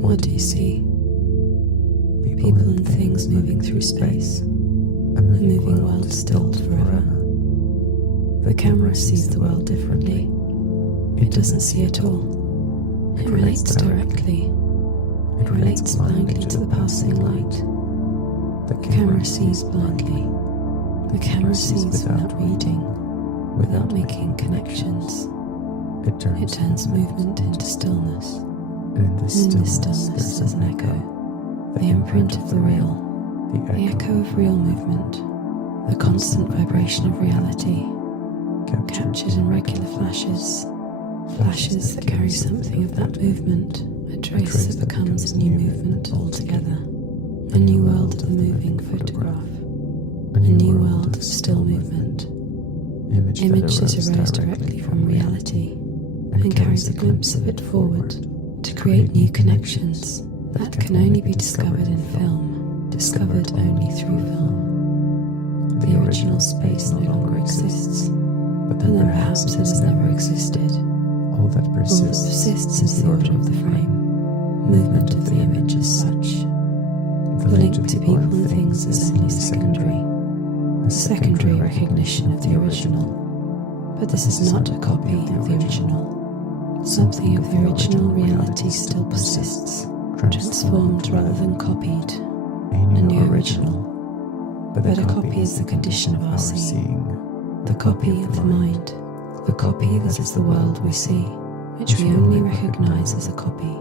What do you see? People and things moving through space. A moving world stilled forever. The camera sees the world differently. It doesn't see at all. It relates directly. It relates blindly to the passing light. The camera sees blindly. The camera sees without reading, without making connections. It turns movement into stillness. And in this stillness there's an echo, the imprint of the real, the echo of real movement, the constant vibration of reality, captured in regular flashes that carry something of that movement, a trace that becomes a new movement altogether, a new world of the moving photograph, a new world of still movement. Image that arose directly from reality and carries a glimpse of it forward to create new connections that can only be discovered in film, discovered only through film. The original space no longer exists, but then perhaps it has never existed. All that persists is the order of the frame, movement of the image as such. The link to people and things is only secondary, a secondary recognition of the original. But this is not a copy of the original. Something of the original reality still persists, transformed rather than copied, a new original. But a copy is the condition of our seeing, the copy of the mind, the copy that is the world we see, which we only recognize as a copy,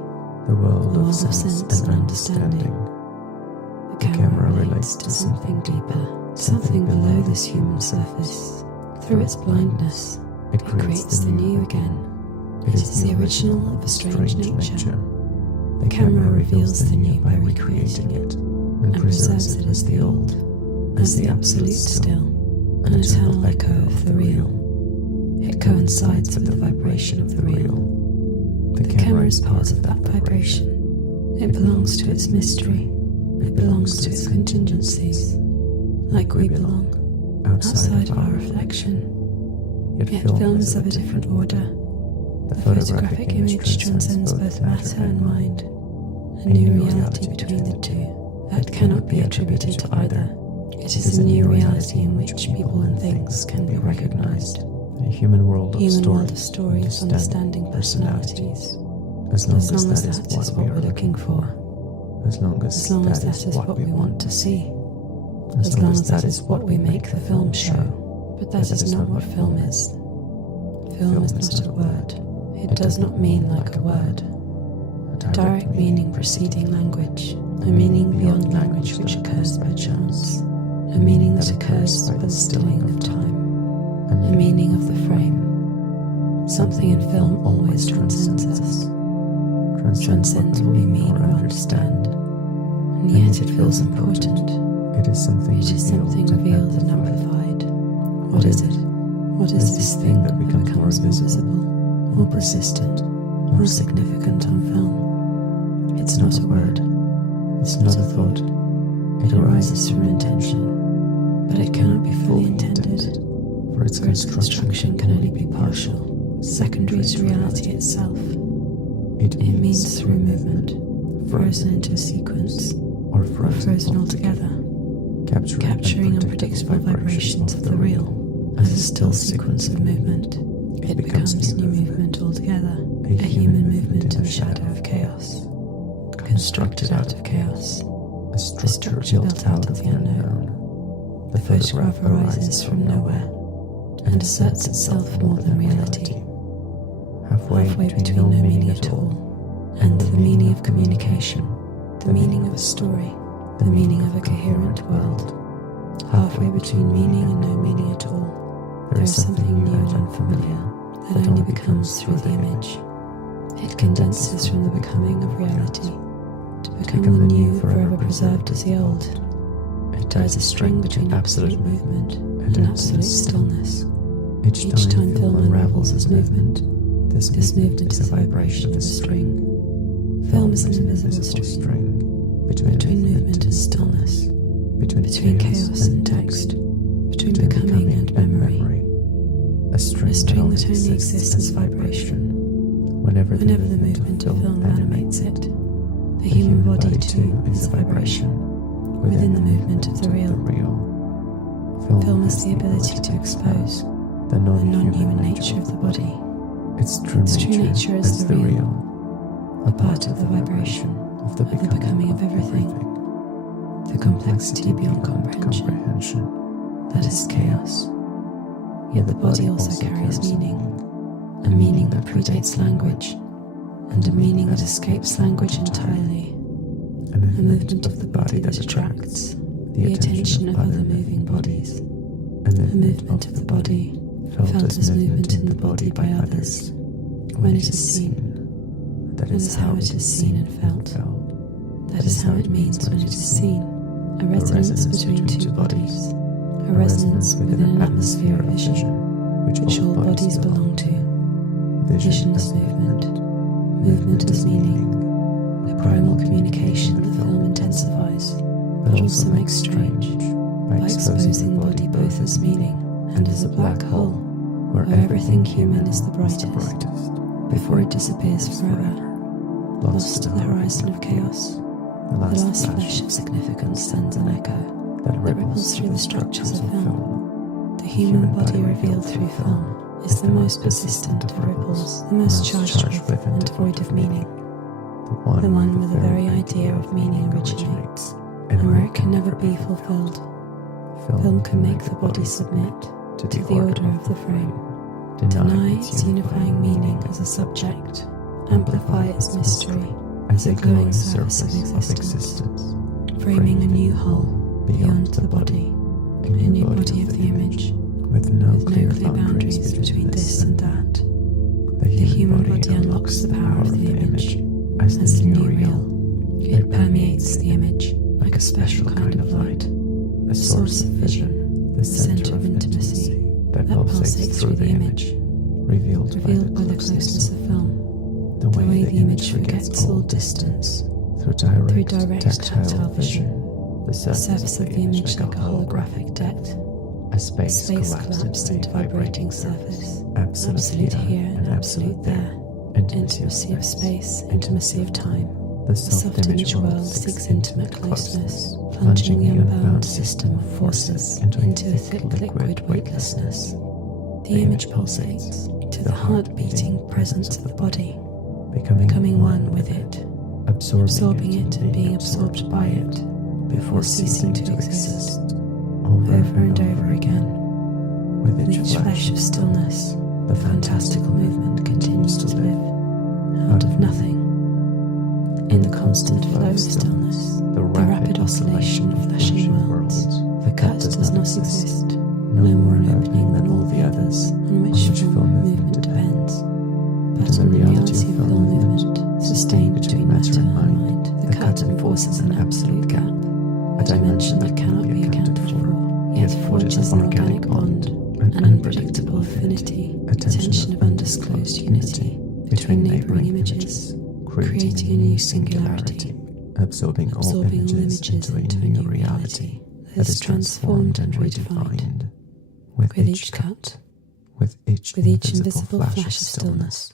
the world of sense and understanding. The camera relates to something deeper, something below this human surface. Through its blindness, it creates the new again. It is the original of a strange nature. The camera reveals the new by recreating it, and preserves it as the old, as the absolute still, an eternal echo of the real. It coincides with the vibration of the real. The camera is part of that vibration. It belongs to its mystery. It belongs to its contingencies, like we belong, outside of our reflection. Yet film is of a different order. The photographic image transcends both matter and mind, a new reality between the two that cannot be attributed to either. It is a new reality in which people and things can be recognized. A human world of stories, understanding personalities. As long as that is what we're looking for. As long as that is what we want to see. As long as that is what we make the film show. But that is not what film is. Film is not a word. It does not mean like a word. A direct meaning preceding language. A meaning beyond language which occurs by chance. A meaning that occurs by the stilling of time. A meaning of the frame. Something in film always transcends us. Transcends what we mean or understand. And yet it feels important. It is something revealed and amplified. What is it? What is this thing that becomes more visible, more persistent, more significant on film? It's not a word. It's not a thought. It arises from intention, but it cannot be fully intended, for its construction can only be partial, secondary to reality itself. It means through movement, frozen into a sequence, or frozen altogether, capturing unpredictable vibrations of the real as a still sequence of movement. It becomes new movement altogether, a human movement in the shadow of chaos, constructed out of chaos, a structure built out of the unknown. The photograph arises from nowhere and asserts itself more than reality, halfway between no meaning at all and the meaning of communication, the meaning of a story, the meaning of a coherent world. Halfway between meaning and no meaning at all, there is something new and unfamiliar that only becomes through the image. It condenses from the becoming of reality to become the new forever preserved as the old. It ties a string between absolute movement and absolute stillness. Each time film unravels as movement, this movement is a vibration of the string. Film is an invisible string between movement and stillness, between chaos and text, between becoming and memory. A string that only exists as vibration whenever the movement of film animates it. human body too is a vibration within the movement of the real. Film has the ability to expose the non-human nature of the body. Its true nature as the real, a part of the vibration of the becoming of everything, the complexity beyond comprehension. That is chaos. Yet the body also carries meaning, a meaning that predates language, and a meaning that escapes language entirely. A movement of the body that attracts the attention of other moving bodies. A movement of the body felt as movement in the body by others. When it is seen, that is how it is seen and felt. That is how it means when it is seen. A resonance between two bodies. A resonance within an atmosphere of vision, which all bodies belong to. Vision is movement. Movement is meaning. A primal communication that film intensifies, but also makes strange, by exposing the body both as meaning and as a black hole, where everything human is the brightest, before it disappears forever, lost to the horizon of chaos. The last flash of significance sends an echo that ripples through the structures of film. The human body revealed through film is the most persistent of ripples, the most charged with and devoid of meaning, the one where the very idea of meaning originates, and where it can never be fulfilled. Film can make the body submit to the order of the frame, deny its unifying meaning as a subject, amplify its mystery as a glowing surface of existence, framing a new whole beyond the body, a new body of the image, with no clear boundaries between this and that. The human body unlocks the power of the image as the new real. It permeates the image like a special kind of light, a source of vision, the center of intimacy that pulsates through the image, revealed by the closeness of film, the way the image forgets all distance, through direct tactile vision. The surface of the image like a holographic deck, a space collapsed into vibrating surface, absolute here and absolute there, intimacy of space, intimacy of time. The soft image world seeks intimate closeness, plunging the unbound system of forces into a thick liquid weightlessness. The image pulsates to the heart-beating presence of the body, becoming one with it, absorbing it and being absorbed by it, before ceasing to exist, over and over again. With each flash of stillness, the fantastical movement continues to live, out of nothing. In the constant flow of stillness, the rapid oscillation of flashing worlds, the cut does not exist, no more an opening than all the others on which film movement depends. But in the reality of film movement, sustained between matter and mind, the cut enforces an absolute gap, a dimension that cannot be accounted for, yet forges an organic bond, an unpredictable affinity, a tension of undisclosed unity between neighboring images, creating a new singularity, absorbing all images into a new reality that is transformed and redefined with each cut, with each invisible flash of stillness.